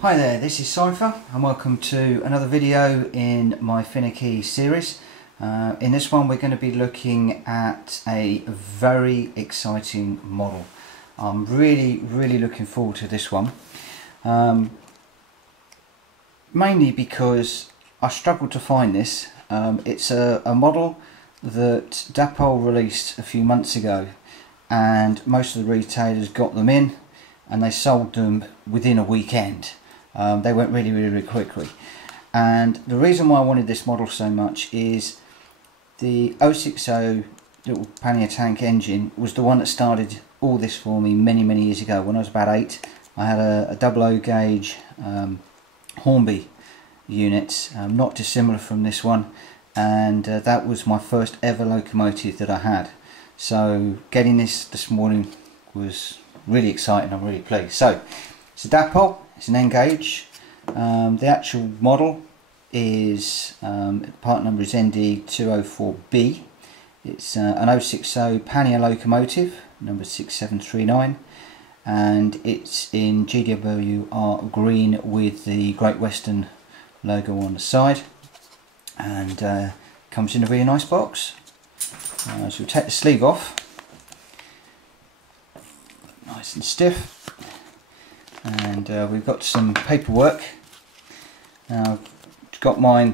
Hi there, this is Cypher and welcome to another video in my finicky series. In this one we're going to be looking at a very exciting model. I'm really looking forward to this one, mainly because I struggled to find this. It's a model that Dapol released a few months ago, and most of the retailers got them in and they sold them within a weekend. They went really quickly, and the reason why I wanted this model so much is the 060 little Pannier tank engine was the one that started all this for me many years ago. When I was about 8, I had a 00 gauge Hornby unit, not dissimilar from this one, and that was my first ever locomotive that I had. So getting this morning was really exciting. I'm really pleased. So it's a Dapol. It's an N gauge. The actual model is, part number is ND204B. It's an 060 Pannier locomotive, number 6739, and it's in GWR green with the Great Western logo on the side, and comes in a really nice box. So we'll take the sleeve off, nice and stiff. And we've got some paperwork. I've got my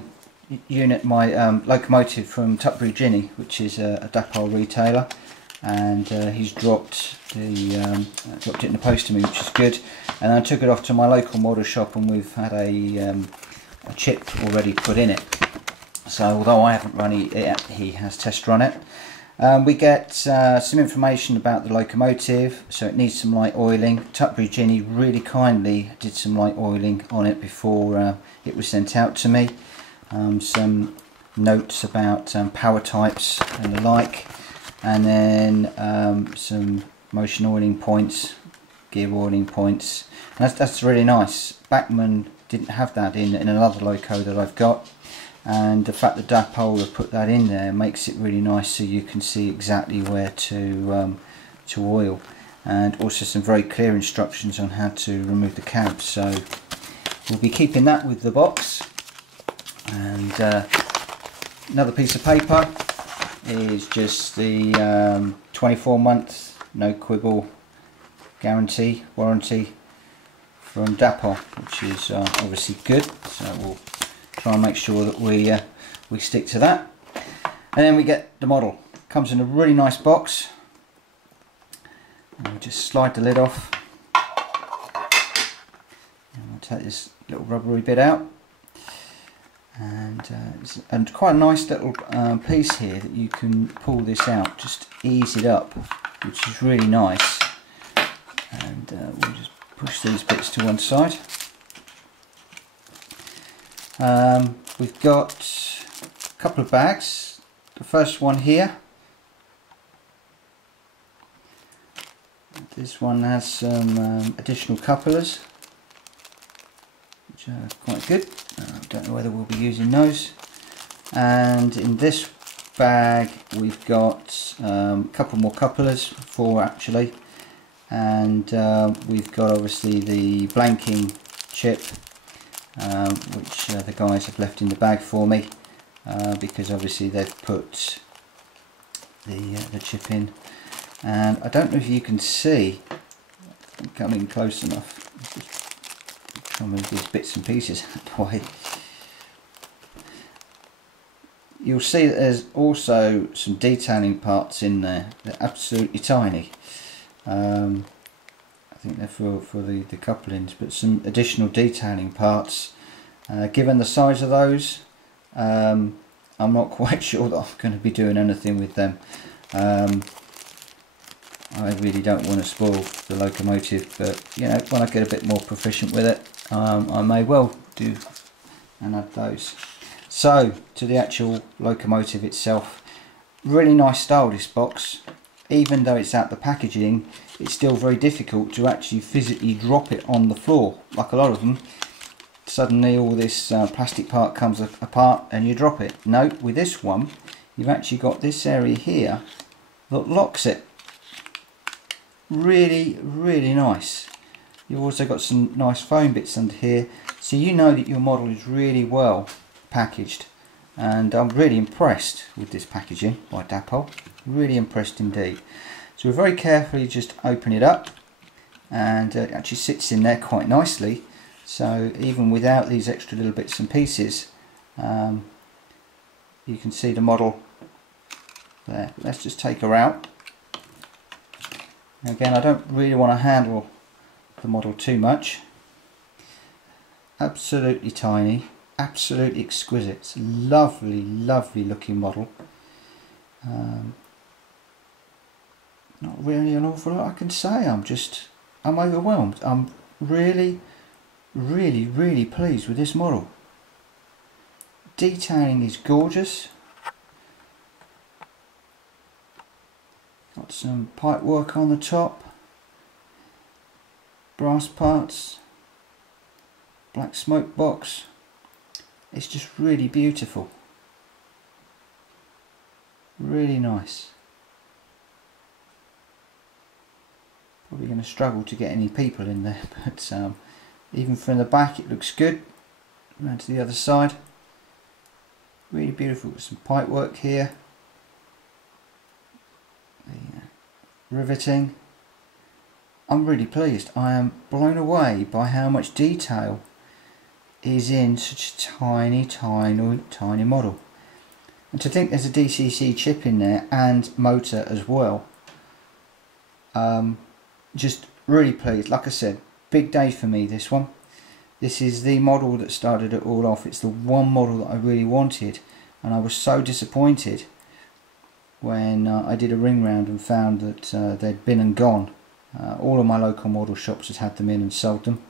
locomotive from Tutbury Ginny, which is a Dapol retailer, and he's dropped it in the post to me, which is good. And I took it off to my local model shop, and we've had a chip already put in it. So although I haven't run it yet, he has test run it. We get some information about the locomotive, so it needs some light oiling. Tutbury Ginny really kindly did some light oiling on it before it was sent out to me. Some notes about power types and the like, and then some motion oiling points, gear oiling points. And that's really nice. Bachmann didn't have that in another loco that I've got. And the fact that Dapol have put that in there makes it really nice, so you can see exactly where to oil, and also some very clear instructions on how to remove the cab. So we'll be keeping that with the box. And another piece of paper is just the 24-month no quibble warranty from Dapol, which is obviously good. So we'll try and make sure that we stick to that. And then we get the model. Comes in a really nice box, and we'll just slide the lid off, and we'll take this little rubbery bit out, and quite a nice little piece here that you can pull this out, just ease it up, which is really nice. And we'll just push these bits to one side. We've got a couple of bags. The first one here, this one has some additional couplers, which are quite good. I don't know whether we'll be using those. And in this bag we've got a couple more couplers, 4 actually, and we've got obviously the blanking chip, which the guys have left in the bag for me, because obviously they've put the chip in. And I don't know if you can see, I'm coming close enough, just try and move these bits and pieces out of the way. You'll see that there's also some detailing parts in there. They're absolutely tiny. I think they're for the couplings, but some additional detailing parts. Given the size of those, I'm not quite sure that I'm going to be doing anything with them. I really don't want to spoil the locomotive, but you know, when I get a bit more proficient with it, I may well do and add those. So to the actual locomotive itself, really nice style, this box. Even though it's out the packaging, it's still very difficult to actually physically drop it on the floor. Like a lot of them, suddenly all this plastic part comes apart and you drop it. No, with this one, you've actually got this area here that locks it. Really nice. You've also got some nice foam bits under here, so you know that your model is really well packaged. And I'm really impressed with this packaging by Dapol, really impressed indeed. So we very carefully just open it up, and it actually sits in there quite nicely, so even without these extra little bits and pieces, you can see the model there. Let's just take her out. Again, I don't really want to handle the model too much. Absolutely tiny, absolutely exquisite. It's a lovely, lovely looking model. Not really an awful lot I can say. I'm overwhelmed. I'm really, really, really pleased with this model. Detailing is gorgeous. Got some pipe work on the top, brass parts, black smoke box. It's just really beautiful, really nice. Probably going to struggle to get any people in there, but even from the back it looks good. Around to the other side, really beautiful. With some pipe work here, riveting. I'm really pleased. I am blown away by how much detail is in such a tiny, tiny, tiny model. And to think there's a DCC chip in there and motor as well. Just really pleased. Like I said, big day for me, this one. This is the model that started it all off. It's the one model that I really wanted, and I was so disappointed when I did a ring round and found that they'd been and gone. All of my local model shops had them in and sold them.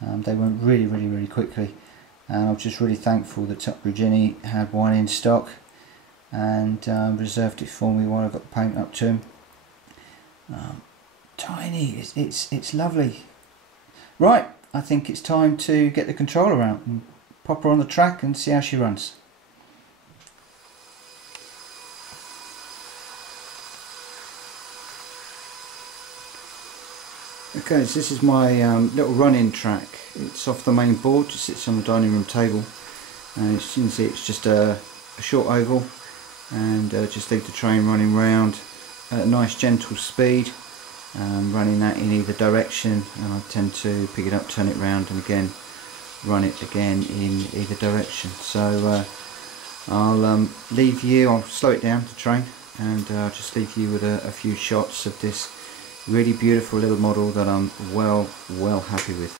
They went really, really, really quickly, and I was just really thankful that Tuckbridge Jenny had one in stock and reserved it for me while I got the paint up to him. Tiny, it's lovely. Right, I think it's time to get the controller out and pop her on the track and see how she runs. Okay, so this is my little run-in track. It's off the main board, just sits on the dining room table, and as you can see it's just a short oval, and just leave the train running round at a nice gentle speed, running that in either direction, and I tend to pick it up, turn it round, and again run it again in either direction. So I'll leave you, I'll slow it down, the train, and I'll just leave you with a few shots of this really beautiful little model that I'm well happy with.